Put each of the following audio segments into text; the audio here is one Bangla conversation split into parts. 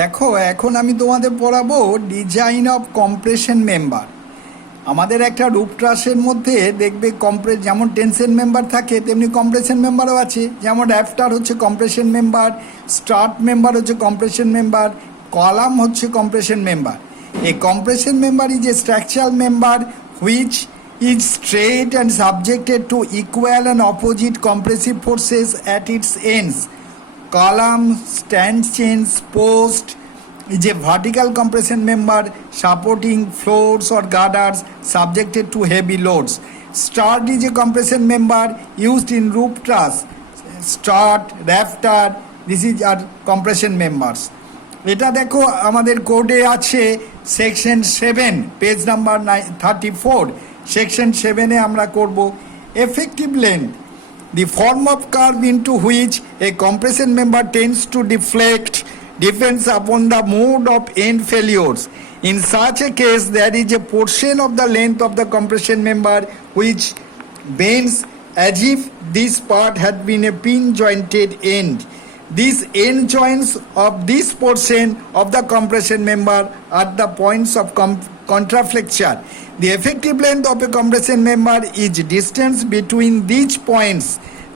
দেখো এখন আমি তোমাদের পড়াবো ডিজাইন অফ কম্প্রেশন মেম্বার। আমাদের একটা রুপ ট্রাসের মধ্যে দেখবে যেমন টেনশন মেম্বার থাকে তেমনি কম্প্রেশন মেম্বারও আছে। যেমন র্যাফটার হচ্ছে কম্প্রেশন মেম্বার, স্টার্ট মেম্বার হচ্ছে কম্প্রেশন মেম্বার, কলাম হচ্ছে কম্প্রেশন মেম্বার। এই compression member is a structural member which is straight and subjected to equal and opposite compressive forces at its ends. Column, stand chains, post is a vertical compression member supporting floors or girders subjected to heavy loads. Strut is a compression member used in roof truss. Strut, rafter, this is our compression members. এটা দেখো আমাদের কোডে আছে সেকশন 7 পেজ নাম্বার 34। সেকশন 7-এ আমরা করব effective length, the form of curve into which a compression member tends to deflect depends upon the mode of end failures. In such a case, there is a portion of the length of the compression member which bends as if this part had been a pin jointed end. These end joints of this portion of the compression member are the points of contraflexure. The effective length of a compression member is distance between these points.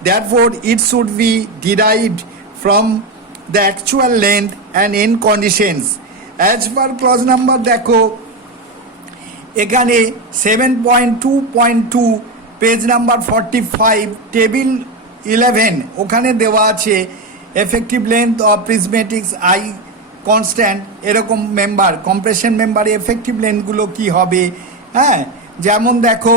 Therefore, it should be derived from the actual length and end conditions. As per clause number দেখো এখানে 7.2.2 পেজ নাম্বার 45 টেবিল 11 ওখানে দেওয়া আছে effective length of prismatics I constant এরকম মেম্বার কম্প্রেশন মেম্বারে এফেক্টিভ লেন্থগুলো কি হবে। হ্যাঁ, যেমন দেখো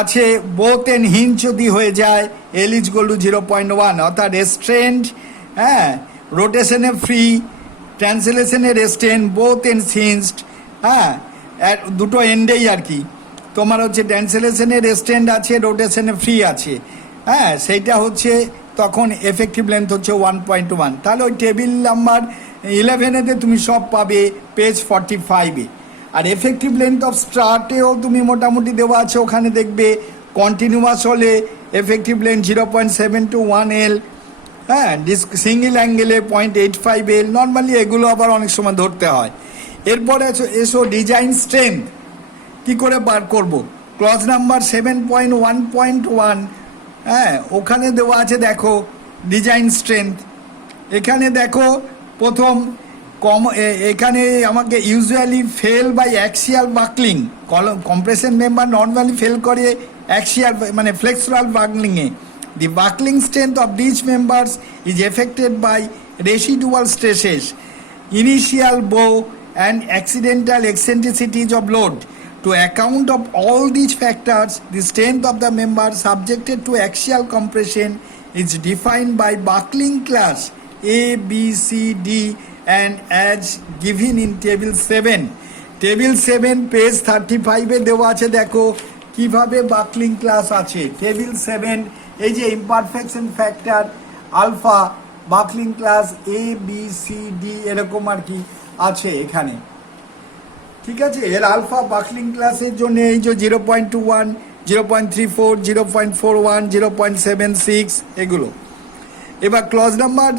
আছে বোথ এন্ড হিঞ্জ যদি হয়ে যায় এল ইজ গোল টু 0.1 অর্থাৎ রেস্ট্রেন্ট, হ্যাঁ, রোটেশনে ফ্রি, ট্রান্সলেশনে রেস্ট্রেন্ট, বোথ এন্ড হিঞ্জড, হ্যাঁ, দুটো এন্ডেই আর কি তোমার হচ্ছে ট্রান্সলেশনে রেস্ট্রেন্ট আছে, রোটেশনে ফ্রি আছে, হ্যাঁ, সেইটা হচ্ছে তখন এফেক্টিভ লেন্থ হচ্ছে 1.1। তাহলে ওই টেবিল নাম্বার 11-এতে তুমি সব পাবে পেজ 45-এ। আর এফেক্টিভ লেন্থ অফ স্ট্রাটেও তুমি মোটামুটি দেওয়া আছে, ওখানে দেখবে কন্টিনিউয়াস হলে এফেক্টিভ লেন্থ 0.721 এল, হ্যাঁ, সিঙ্গেল অ্যাঙ্গেলে 0.85 এল। নর্মালি এগুলো আবার অনেক সময় ধরতে হয়। এরপরে এসো ডিজাইন স্ট্রেংথ কী করে বার করব। ক্লজ নাম্বার 7.1.1, হ্যাঁ, ওখানে দেওয়া আছে দেখো ডিজাইন স্ট্রেংথ। এখানে দেখো প্রথম এখানে আমাকে usually fail by axial buckling, compression member normally fail করে অ্যাক্সিয়াল মানে ফ্লেক্সুরাল বাকলিংয়ে। The buckling strength of this members is affected by residual stresses, initial bow and accidental eccentricities of load. To account of all these factors, the strength of the member subjected to axial compression is defined by buckling class A, B, C, D and as given in table 7. Table 7 page 35-এ দেওয়া আছে দেখো কিভাবে বাকলিং ক্লাস আছে। টেবিল 7 এই যে imperfection factor alpha buckling class A, B, C, D এরকম আর কি আছে এখানে, ঠিক আছে। এর আলফা বাকলিং ক্লাসের জন্য এই যে 0.21, 0.34, 0.41, 0.76 এগুলো। এবার clause number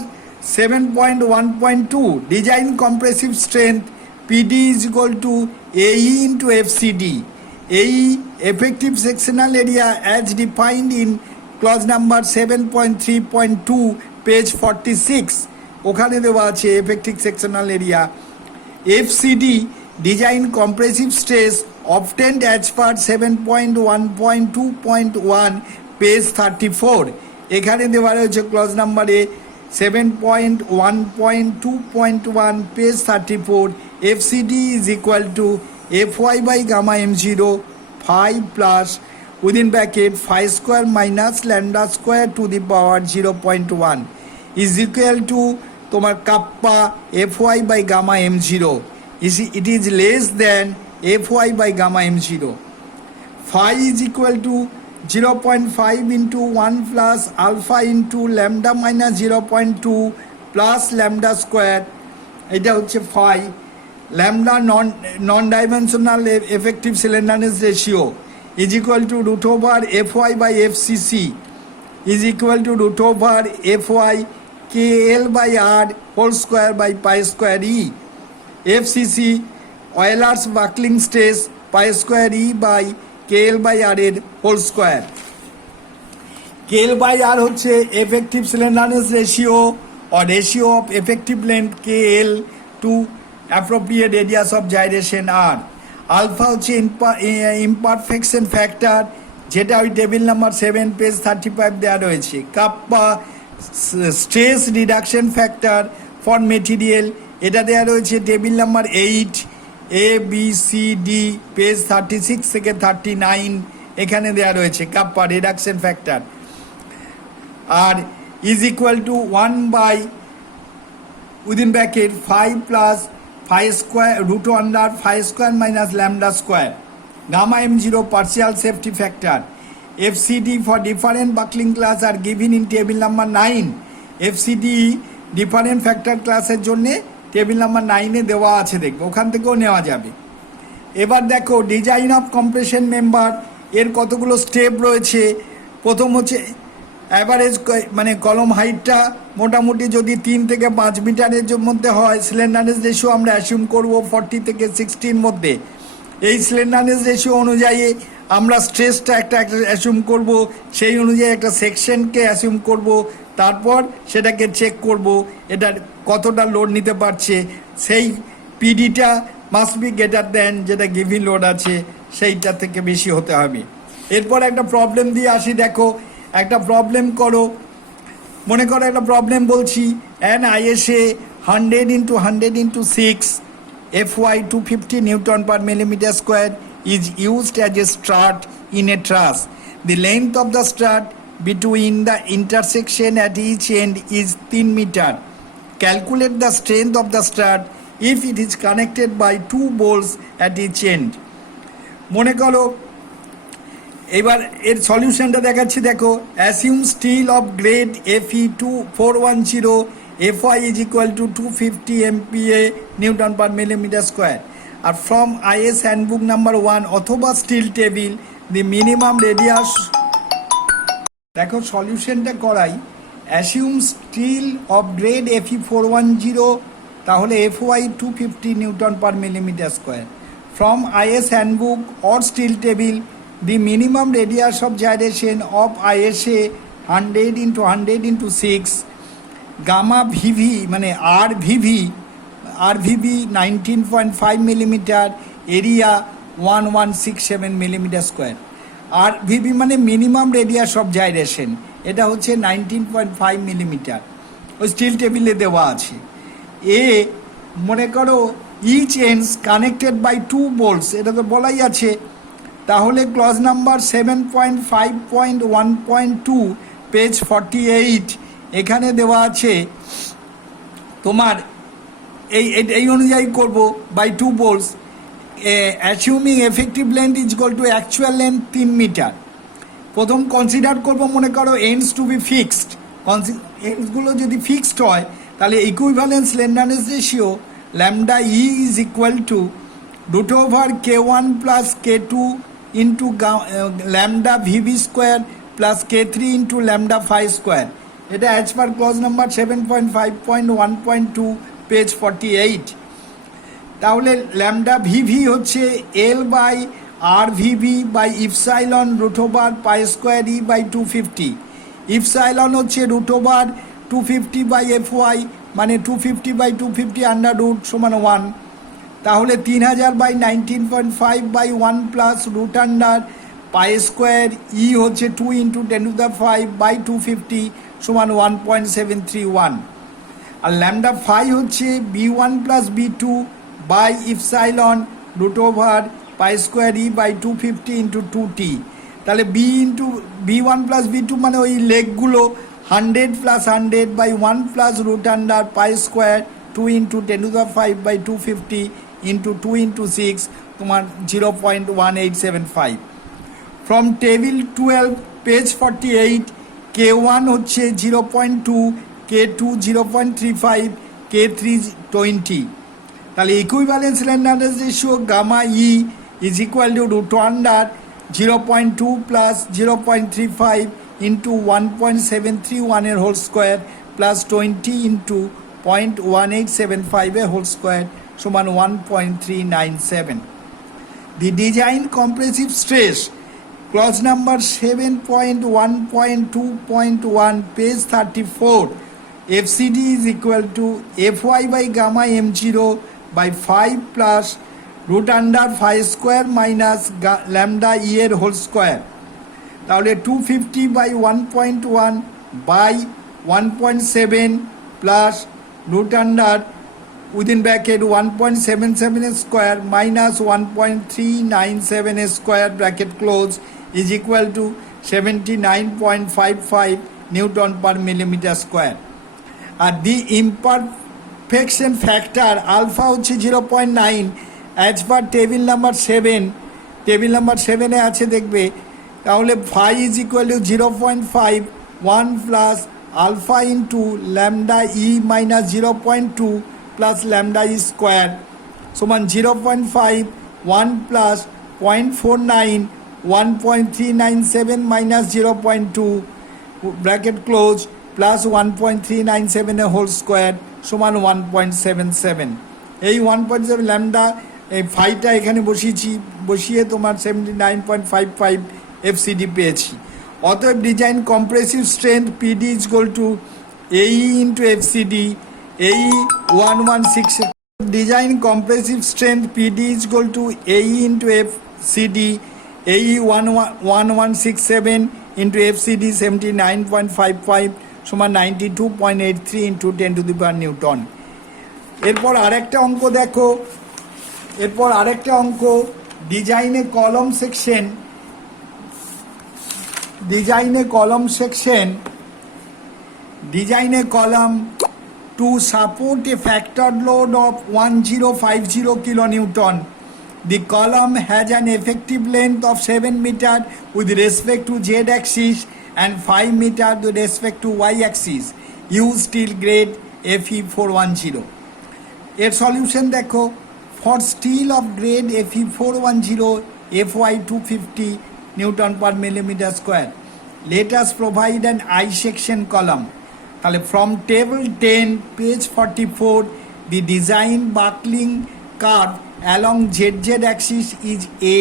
7.1.2 design compressive strength PD is equal to AE into FCD। AE effective sectional area as defined in clause number 7.3.2 page 46 ওখানে দেওয়া আছে effective sectional area. FCD design compressive stress obtained as per 7.1.2.1 page 34 এখানে দেওয়া রয়েছে ক্লজ নাম্বারে 7.1.2.1 page 34। FCD is equal to Fy by gamma m0 phi plus within bracket phi square minus lambda square to the power 0.1 is equal to তোমার kappa Fy by gamma m0. It is less than Fy by gamma m0. Phi is equal to 0.5 into 1 plus alpha into lambda minus 0.2 plus lambda square, এটা হচ্ছে phi। lambda non dimensional effective slenderness ratio is equal to root over Fy by FCC is equal to root over Fy KL by R whole square by pi square E FCC Euler's buckling stress pi square E by KL by R এর whole square. KL by R হচ্ছে effective slenderness ratio or ratio of effective length KL to appropriate radius of gyration R. Alpha হচ্ছে ইমপারফেকশন ফ্যাক্টর, যেটা ওই টেবিল নাম্বার 7 পেজ 35 দেওয়া রয়েছে। Kappa stress reduction factor for material, এটা দেওয়া রয়েছে টেবিল নাম্বার 8 ABCD পেজ 36 থেকে 39, এখানে দেওয়া রয়েছে কাপ্পা রিডাকশন ফ্যাক্টর। আর is equal to 1 by within bracket 5 plus phi square root under phi square minus lambda square. Gamma m0 partial safety factor. FCD for different buckling class are given in table number 9. FCD different factor ক্লাসের জন্য টেবিল নাম্বার 9 এ দেওয়া আছে, দেখবে ওখান থেকেও নেওয়া যাবে। এবার দেখো ডিজাইন অফ কম্প্রেশন মেম্বার এর কতগুলো স্টেপ রয়েছে। প্রথম হচ্ছে অ্যাভারেজ, মানে কলম হাইটটা মোটামুটি যদি 3 থেকে 5 মিটারের মধ্যে হয়, স্লেন্ডারনেস রেশিও আমরা অ্যাসিউম করব 40 থেকে 60 মধ্যে। এই স্লেন্ডারনেস রেশিও অনুযায়ী আমরা স্ট্রেসটা একটা অ্যাসিউম করব, সেই অনুযায়ী একটা সেকশনকে অ্যাসিউম করব, তারপর সেটাকে চেক করব এটা কতটা লোড নিতে পারছে। সেই পিডিটা মাস্ট বি গ্রেটার দেন যেটা গিভিং লোড আছে সেইটা থেকে বেশি হতে হবে। এরপর একটা প্রবলেম দিয়ে আসি। দেখো একটা প্রবলেম করো, মনে করো একটা প্রবলেম বলছি, an ISA 100 into 100 into 6 FY 250 Newton per millimeter square is used as a strut in a truss. The length of the strut between the intersection at each end is 3 meter. Calculate the strength of the strut if it is connected by 2 bolts at each end. মনে করো এবার এর সলিউশনটা দেখাচ্ছি। দেখো assume steel of grade FE 410 FY is equal to 250 MPa newton per millimetre square. আর ফ্রম IS হ্যান্ডবুক নাম্বার 1 অথবা steel table the minimum radius, দেখো সলিউশনটা করাই। Assume steel of grade FE 410 তাহলে FY 250 newton per millimetre square. From IS handbook or steel table the minimum radius of gyration of ISA 100 into 100 into 6 gamma VV মানে RVV 19.5 millimeter area 1167 millimeter square। RVV মানে মিনিমাম রেডিয়াস অফ জাইরেশন, এটা হচ্ছে 19.5 মিলিমিটার, ওই স্টিল টেবিলে দেওয়া আছে। এ মনে করো each ends connected by 2 bolts, এটা তো বলাই আছে। তাহলে ক্লজ নাম্বার 7.5.1.2 পেজ 48 এখানে দেওয়া আছে তোমার এই অনুযায়ী করব by 2 bolts। Assuming effective length is equal to actual length 3 metre. প্রথম কনসিডার করব মনে করো এন্ডস টু বি ফিক্সড। এন্ডসগুলো যদি ফিক্সড হয় তাহলে equivalence slenderness ratio lambda E is equal to √over K1 plus K2 into lambda VB square plus K3 into lambda phi square। এটা as per clause number 7.5.1.2 page 48। তাহলে ল্যামডা ভিভি হচ্ছে L by r v v by epsilon √over pi square E by 250। Epsilon হচ্ছে √over 250 বাই FY, মানে 250 বাই 250 আন্ডার রুট সমান 1। তাহলে 3000 by 19.5 by 1 plus root under pi square ই হচ্ছে 2 ইন্টু 10⁵ বাই 250 সমান 1.731। আর ল্যামডা ফাই হচ্ছে B1 plus B2 by epsilon √over pi square E by 250 into 2T। তাহলে B1 প্লাস B2 মানে ওই লেগগুলো 100 plus 100 by 1 plus root under pi square 2 into 10⁵ by 250 into 2 into 6 তোমার 0.1875। ফ্রম টেবিল 12 পেজ 48 K1 হচ্ছে 0.2, K2 0.35, K3 20। তাহলে equivalence slenderness ratio gamma E is equal to √under 0.2 plus 0.35 into 1.731 এর হোল স্কোয়ার প্লাস 20 ইন্টু 0.1875 এর হোল স্কোয়ার সমান 1.397. The design compressive stress, clause number 7.1.2.1, page 34, FCD is equal to Fy by gamma m0 by 5 plus root under phi square minus lambda e এর হোল স্কোয়ার। তাহলে 250 by 1.1 by 1.7 plus root under within bracket 1.77 square minus 1.397 square bracket close is equal to 79.55 Newton per millimeter square. R the imperfection factor alpha হচ্ছে 0.9 as per table number 7, table number 7-এ আছে দেখবে। তাহলে phi is equal to 0.5 1 plus alpha into lambda e minus 0.2 plus lambda e square সমান 0.5 1 plus 0.49 1.397 minus 0.2 bracket close plus 1.397 a whole square সমান 1.77। এই 1.7 ল্যামডা এই ফাইটা এখানে বসিয়ে তোমার 79.55 এফসিডি পেয়েছি। অতএব design compressive strength PD is equal to এই ইন্টু এফসিডি এই 116। Design compressive strength PD is equal to এই ইন্টু এফসিডি এই 1167 ইন্টু এফসিডি 79.55 সমান 92.83 into 10 to the power Newton. এরপর আরেকটা অঙ্ক দেখো, ডিজাইনে কলম সেকশন, ডিজাইনে column to support a factored load of 1050 kilonewton. The column has an effective length of 7 meter with respect to z axis and 5 meter with respect to y axis. Use steel grade Fe410. এর সলিউশন দেখো। For steel of grade Fe410 Fy250 Newton per millimeter square, let us provide an I section column. তাহলে from table 10 page 44, the design buckling curve along ZZ axis is A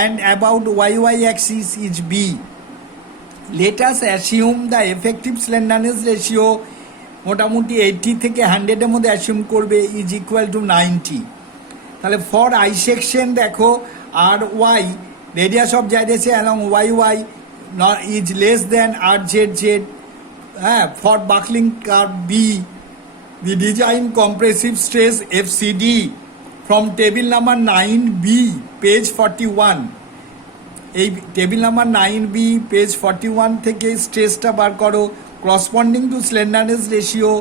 and about YY axis is B. Let us assume the effective slenderness ratio মোটামুটি 80 থেকে 100 এর মধ্যে অ্যাসিউম করবে ইজ ইকুয়াল টু 90। তাহলে ফর আই সেকশন দেখো আর ওয়াই রেডিয়াস অফ জাইরেসে along Y Y is less than R Z Z. হ্যাঁ, for buckling curve B the design compressive stress FCD from table number 9B page 41। এই টেবিল নাম্বার 9B পেজ 41 থেকে স্ট্রেসটা বার করো করসপন্ডিং টু স্লেন্ডারনেস রেশিও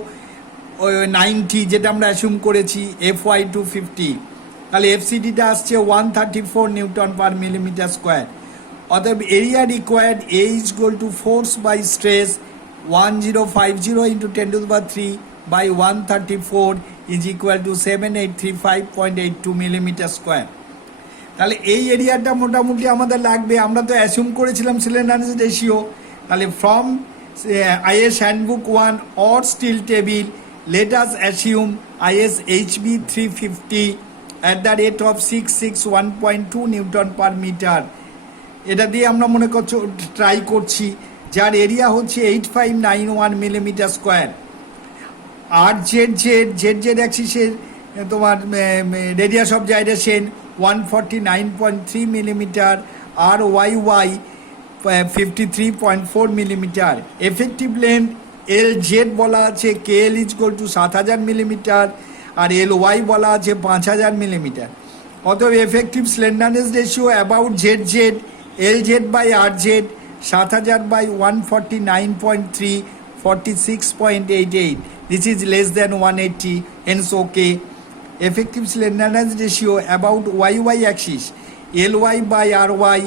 90 যেটা আমরা অ্যাসিউম করেছি Fy250। তাহলে এফসিডিটা আসছে 134 নিউটন পার মিলিমিটার স্কোয়ার। অতএব area required A is equal to force by stress 1050 into 10 to the power 3 by 134 is equal to 7835.82 millimeter square. তাহলে এই এরিয়াটা মোটামুটি আমাদের লাগবে। আমরা তো অ্যাসিউম করেছিলাম স্লেন্ডারনেস রেশিও। তাহলে from IS handbook 1 or steel table, let us assume IS HB 350 at the rate of 661.2 Newton per meter। এটা দিয়ে আমরা মনে করছি ট্রাই করছি, যার এরিয়া হচ্ছে 8591 মিলিমিটার স্কোয়ার। আর জেড অ্যাক্সিসের তোমার রেডিয়াস অফ জাইরেশন 149.3 মিলিমিটার, আর Y 53.4 millimetre. Effective length L Z বলা আছে KL is equal to 7000 millimetre, আর LY বলা আছে 5000 মিলিমিটার। অতএব effective slenderness ratio about Z LZ by RZ 7000 by 149.3 46.88. This is less than 180, hence okay. Effective slenderness ratio about YY axis LY by RY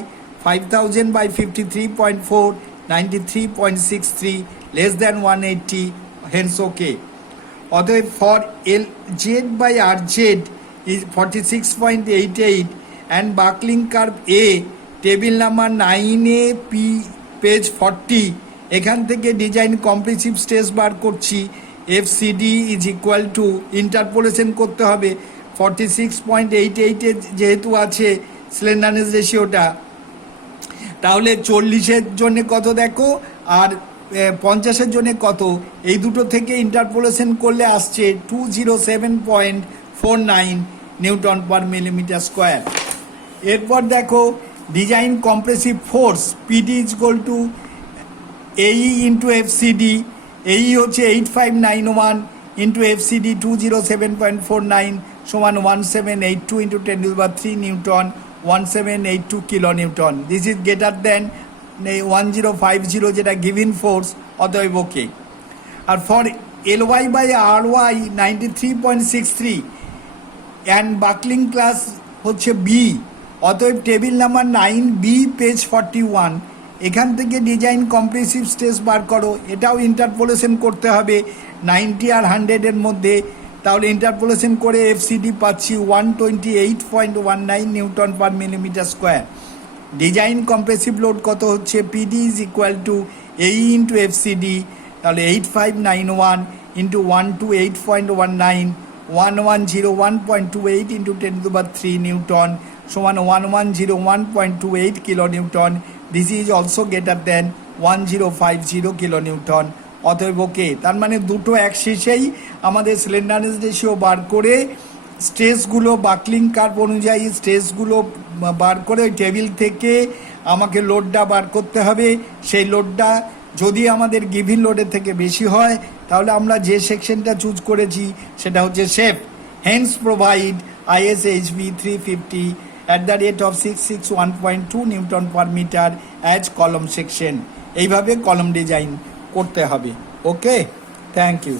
5000 by 53.4 93.63 less than 180, hence okay. Although for LZ by RZ is 46.88 and buckling curve A table number 9A page 40 এখান থেকে ডিজাইন কম্প্রেসিভ স্ট্রেস বার করছি এফসিডি ইজ ইকুয়াল টু ইন্টারপোলেশন করতে হবে 46.88 যেহেতু আছে স্লেন্ডারনেস রেশিওটা, তাহলে 40-এর জন্য কত দেখো আর 50-এর জন্য কত, এই দুটো থেকে ইন্টারপোলেশন করলে আসছে 207.49 নিউটন পার মিলিমিটার স্কোয়ার। এরপর দেখো design compressive force PD is equal to এই ইন্টু এফসিডি, এই হচ্ছে 8591 ইন্টু এফসিডি 207.49 সমান 1782 ইন্টু 10³ newton 1782 kilo newton. This is greater than 1050 যেটা গিভিন ফোর্স, অতএব ওকে। আর for L Y by R Y 93.63 and buckling class হচ্ছে বি, অতএব টেবিল নাম্বার 9 বি পেজ 41, এখান থেকে ডিজাইন কম্প্রেসিভ স্ট্রেস বার করো। এটাও ইন্টারপোলেশন করতে হবে 90 আর 100-এর মধ্যে, তাহলে ইন্টারপোলেশন করে এফসিডি পাচ্ছি 128.19 Newton per millimetre square. Design compressive load কত হচ্ছে পিডি ইজ ইকুয়াল টু এই ইন্টু এফসিডি, তাহলে 8591 ইন্টু 128.19 1101.28 ইন্টু 10³ নিউটন সমান 1101.28 kilo newton. This is also greater than 1050 kilo Newton, অতএব ওকে। তার মানে দুটো অ্যাক্সিসেই আমাদের স্লেন্ডারনেস রেশিও বার করে স্ট্রেসগুলো বাকলিং কার্ভ অনুযায়ী স্ট্রেসগুলো বার করে ওই টেবিল থেকে আমাকে লোডটা বার করতে হবে। সেই লোডটা যদি আমাদের গিভিন লোডের থেকে বেশি হয় তাহলে আমরা যে সেকশনটা চুজ করেছি সেটা হচ্ছে shape. Hence provide ISHB 350 @661.2 newton per metre as column section. এইভাবে কলম ডিজাইন করতে হবে। Okay, thank you.